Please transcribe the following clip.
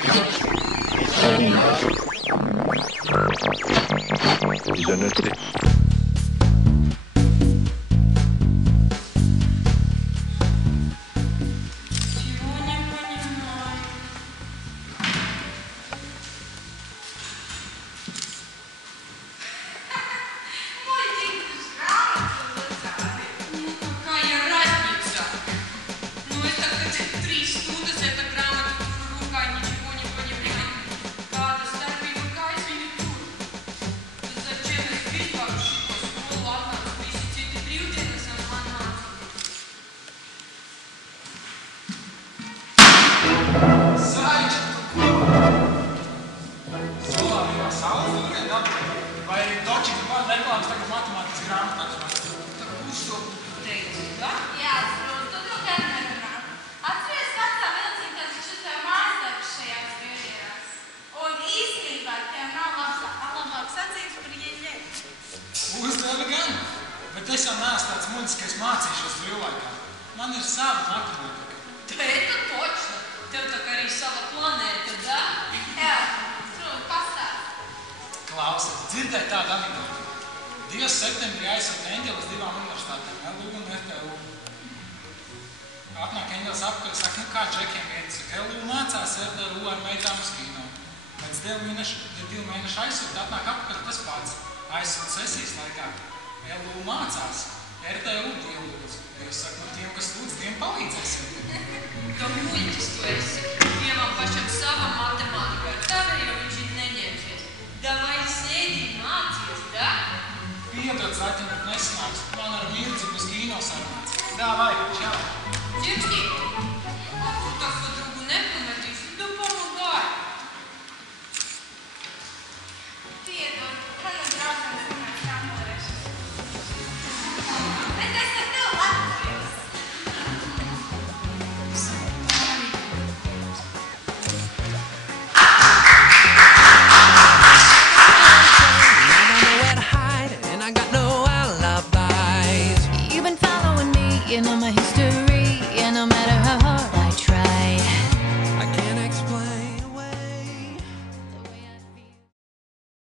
De noter. Vai arī toči, kāda reklāmas tagad matemātikas grāmatās? Tā kurš to teica, da? Jā, saprotu, tu to gan nerunā. Atceries vecā vilciņa, kad viņš uz tev mājasdarbus šajās viedierās. Un īstenībā tev nav labāks atzīmes par ieļē. Uzdeva gan, bet es jau neesmu tāds muļķis, ka es mācīšos brīvlaikā. Man ir sava matemātika. Tēta točna. Tev tā kā arī sava planēta, da? Jā, saprotu, pastāv. Klausies, dzirdēji tādu anekdoti. Dievs septembrī aizsaka eņģeli uz divām universitātēm, LU un FTU. Atnāk eņģelis apkārt, saka, kā džekiem iet? Saka, LU mācās, FTU ar meitām uz kino. Pēc 2 mēnešu aizsūta, atnāk apkārt tas pats. Aizsūta sesijas laikā. LU mācās, RTU Dievu lūdzu. Es saku, tiem, kas lūdz, tiem palīdzēsim. Tā muļķis tu esi. Dievam pašam savam matemātikā. Tavējo viņš ir neņemsies. Davai sēdī mācies, da? Piedod, Zaķi, bet nesanāks. Man ar Mirci bez kino sanāc. Davai, čau. Девочки, а так подругу не помогите, допомагай. Piedod, man ir draudzenes runāt jānorēs. Bet es ar tev lepojos. You've been following me, you know my history, and no matter how